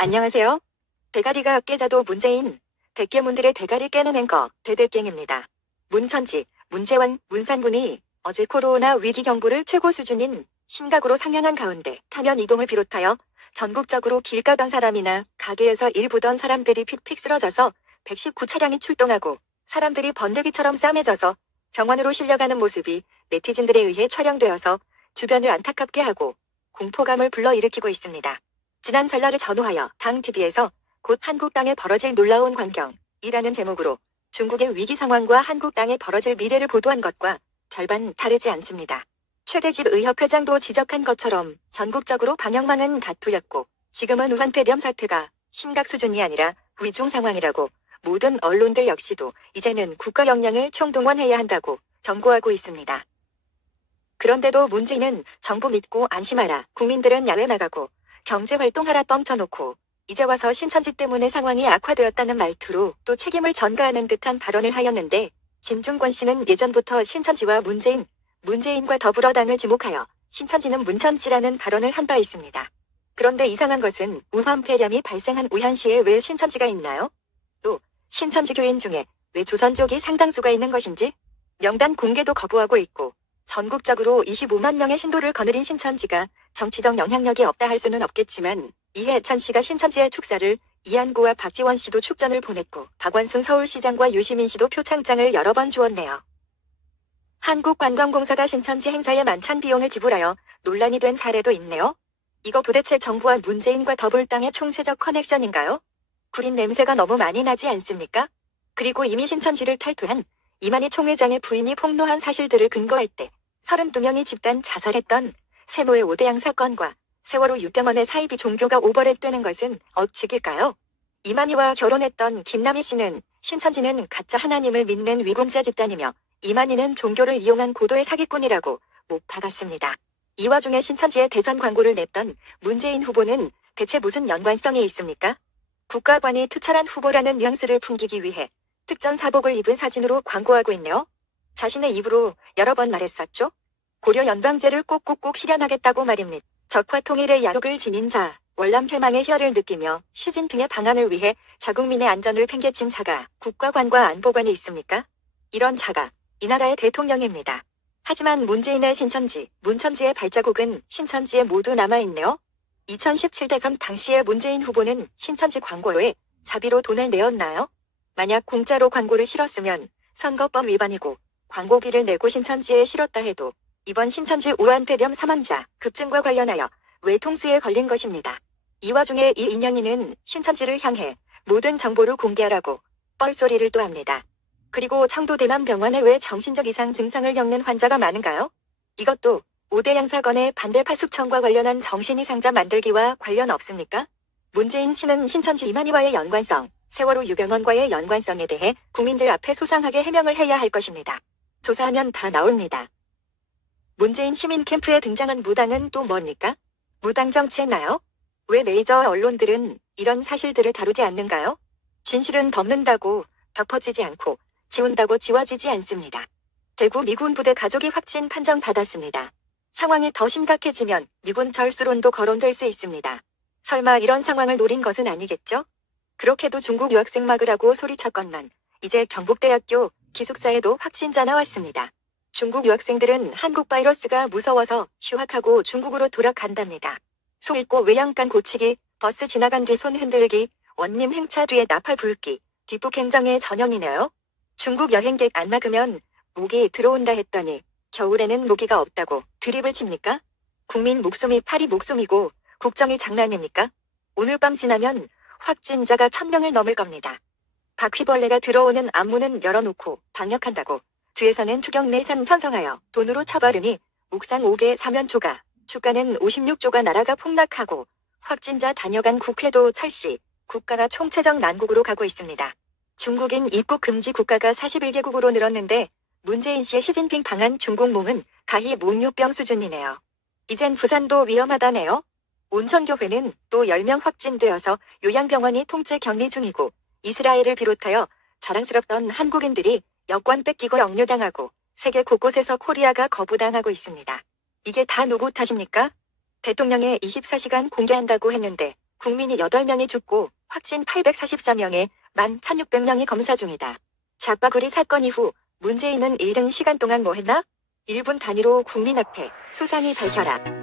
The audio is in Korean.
안녕하세요. 대가리가 깨져도 문재인, 백계문들의 대가리 깨는 앵커 대대갱입니다. 문천지, 문재원, 문산군이 어제 코로나 위기 경보를 최고 수준인 심각으로 상향한 가운데 타면 이동을 비롯하여 전국적으로 길 가던 사람이나 가게에서 일 보던 사람들이 픽픽 쓰러져서 119차량이 출동하고 사람들이 번데기처럼 싸매져서 병원으로 실려가는 모습이 네티즌들에 의해 촬영되어서 주변을 안타깝게 하고 공포감을 불러일으키고 있습니다. 지난 설날을 전후하여 당 TV에서 곧 한국 땅에 벌어질 놀라운 광경이라는 제목으로 중국의 위기 상황과 한국 땅에 벌어질 미래를 보도한 것과 별반 다르지 않습니다. 최대집 의협회장도 지적한 것처럼 전국적으로 방역망은 다 뚫렸고 지금은 우한폐렴 사태가 심각 수준이 아니라 위중 상황이라고 모든 언론들 역시도 이제는 국가 역량을 총동원해야 한다고 경고하고 있습니다. 그런데도 문재인은 정부 믿고 안심하라, 국민들은 야외 나가고 경제활동하라 뻥쳐놓고 이제 와서 신천지 때문에 상황이 악화되었다는 말투로 또 책임을 전가하는 듯한 발언을 하였는데, 진중권 씨는 예전부터 신천지와 문재인과 더불어 당을 지목하여 신천지는 문천지라는 발언을 한 바 있습니다. 그런데 이상한 것은 우한폐렴이 발생한 우한시에 왜 신천지가 있나요? 또 신천지 교인 중에 왜 조선족이 상당수가 있는 것인지 명단 공개도 거부하고 있고, 전국적으로 25만 명의 신도를 거느린 신천지가 정치적 영향력이 없다 할 수는 없겠지만, 이해찬 씨가 신천지의 축사를, 이한구와 박지원 씨도 축전을 보냈고 박원순 서울시장과 유시민 씨도 표창장을 여러 번 주었네요. 한국관광공사가 신천지 행사에 만찬 비용을 지불하여 논란이 된 사례도 있네요. 이거 도대체 정부와 문재인과 더불당의 총체적 커넥션인가요? 구린 냄새가 너무 많이 나지 않습니까? 그리고 이미 신천지를 탈퇴한 이만희 총회장의 부인이 폭로한 사실들을 근거할 때 32명이 집단 자살했던 세모의 5대양 사건과 세월호 유병원의 사입이 종교가 오버랩되는 것은 억측일까요? 이만희와 결혼했던 김남희 씨는 신천지는 가짜 하나님을 믿는 위공자 집단이며 이만희는 종교를 이용한 고도의 사기꾼이라고 못 박았습니다. 이 와중에 신천지에 대선 광고를 냈던 문재인 후보는 대체 무슨 연관성이 있습니까? 국가관이 투철한 후보라는 뉘앙스를 풍기기 위해 특전 사복을 입은 사진으로 광고하고 있네요. 자신의 입으로 여러 번 말했었죠. 고려 연방제를 꼭꼭꼭 실현하겠다고 말입니다. 적화 통일의 야욕을 지닌 자, 월남 패망의 혈을 느끼며 시진핑의 방안을 위해 자국민의 안전을 팽개친 자가 국가관과 안보관이 있습니까? 이런 자가 이 나라의 대통령입니다. 하지만 문재인의 신천지, 문천지의 발자국은 신천지에 모두 남아있네요. 2017 대선 당시의 문재인 후보는 신천지 광고에 자비로 돈을 내었나요? 만약 공짜로 광고를 실었으면 선거법 위반이고, 광고비를 내고 신천지에 실었다 해도 이번 신천지 우한폐렴 사망자 급증과 관련하여 외통수에 걸린 것입니다. 이 와중에 이 인연이는 신천지를 향해 모든 정보를 공개하라고 뻘소리를 또 합니다. 그리고 청도 대남병원에 왜 정신적 이상 증상을 겪는 환자가 많은가요? 이것도 5대양 사건의 반대 파수청과 관련한 정신이상자 만들기와 관련 없습니까? 문재인 씨는 신천지 이만희와의 연관성, 세월호 유병원과의 연관성에 대해 국민들 앞에 소상하게 해명을 해야 할 것입니다. 조사하면 다 나옵니다. 문재인 시민 캠프에 등장한 무당은 또 뭡니까? 무당 정치했나요? 왜 메이저 언론들은 이런 사실들을 다루지 않는가요? 진실은 덮는다고 덮어지지 않고 지운다고 지워지지 않습니다. 대구 미군 부대 가족이 확진 판정받았습니다. 상황이 더 심각해지면 미군 절수론도 거론될 수 있습니다. 설마 이런 상황을 노린 것은 아니겠죠? 그렇게도 중국 유학생 막으라고 소리쳤건만 이제 경북대학교 기숙사에도 확진자 나왔습니다. 중국 유학생들은 한국 바이러스가 무서워서 휴학하고 중국으로 돌아간답니다. 소 읽고 외양간 고치기, 버스 지나간 뒤 손 흔들기, 원님 행차 뒤에 나팔 불기, 뒷북 행정의 전형이네요. 중국 여행객 안 막으면 모기 들어온다 했더니 겨울에는 모기가 없다고 드립을 칩니까? 국민 목숨이 파리 목숨이고 국정이 장난입니까? 오늘 밤 지나면 확진자가 1000명을 넘을 겁니다. 바퀴벌레가 들어오는 앞문은 열어놓고 방역한다고 뒤에서는 추경 내산 편성하여 돈으로 처바르니 옥상 5개 사면 초과, 주가는 56조가 나라가 폭락하고 확진자 다녀간 국회도 철시, 국가가 총체적 난국으로 가고 있습니다. 중국인 입국 금지 국가가 41개국으로 늘었는데 문재인 씨의 시진핑 방한 중국몽은 가히 몽유병 수준이네요. 이젠 부산도 위험하다네요. 온천교회는 또 10명 확진되어서 요양병원이 통째 격리 중이고, 이스라엘을 비롯하여 자랑스럽던 한국인들이 여권 뺏기고 억류당하고 세계 곳곳에서 코리아가 거부당하고 있습니다. 이게 다 누구 탓입니까? 대통령의 24시간 공개한다고 했는데 국민이 8명이 죽고 확진 844명에 11,600명이 검사 중이다. 잡바구리 사건 이후 문재인은 1등 시간 동안 뭐 했나? 1분 단위로 국민 앞에 소상히 밝혀라.